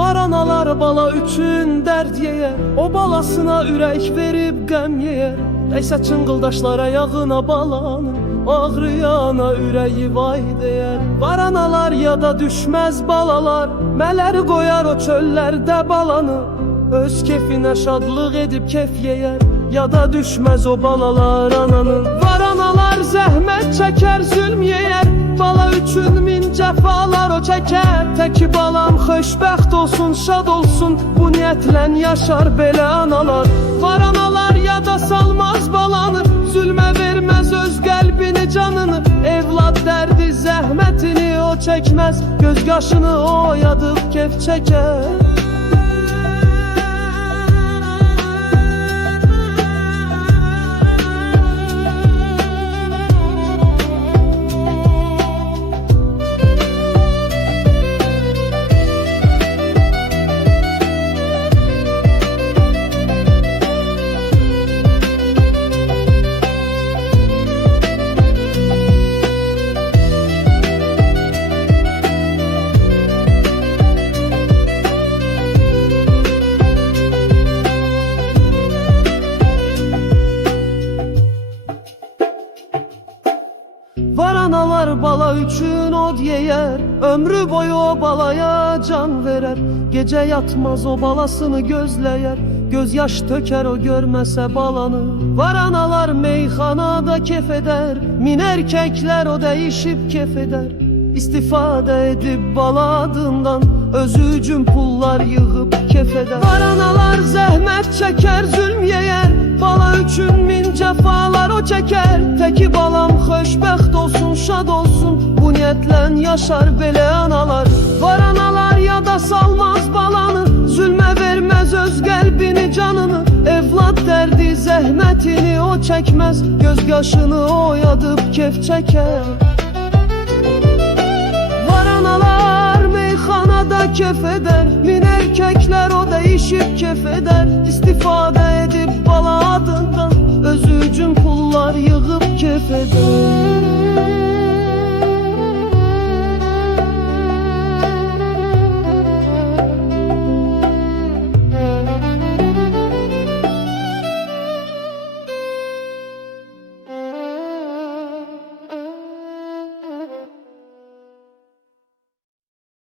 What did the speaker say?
Var analar bala üçün dərd yeyər, o balasına ürək verib qəm yeyər. Nəysə çıngıldaşlara yağına balanın, ağrıyana ürəyi vay deyər. Var analar yada düşməz balalar, mələri qoyar o çöllərdə balanı. Öz kefinə şadlıq edib kef yeyər, yada düşməz o balalar ananın. Var analar zəhmət çəkər, zülm yeyər, bala üçün min cəfalar o çəkər. Təki balam xoşbəxt olsun, şad olsun, bu niyyətlə yaşar belə analar. Var analar yada salmaz balanı, zülmə verməz öz qəlbini, canını. Evlad dərdi zəhmətini o çəkməz, göz qaşını o yadıb kef çəkər. Var analar bala üçün od yeyər, ömrü boyu o balaya can verər. Gecə yatmaz o balasını gözləyər, göz yaş tökər o görməsə balanı. Var analar meyxanada kef edər, min erkəklər o dəyişib kef edər. İstifadə edib bala adından, özü üçün pullar yığıb kef edər. Var analar zəhmət çəkər, zülm yeyər, bala üçün min cəfalar o çəkər. Təki balam xoşbəxt olsun, şad olsun, bu niyyətlə yaşar belə analar. Var analar yada salmaz balanı, zülmə verməz öz qəlbini, canını. Evlad dərdi zəhmətini o çəkməz, göz qaşını o yadıb kef çəkər. Var analar meyxanada kef edər, min erkəklər o dəyişib kef edər. İstifadə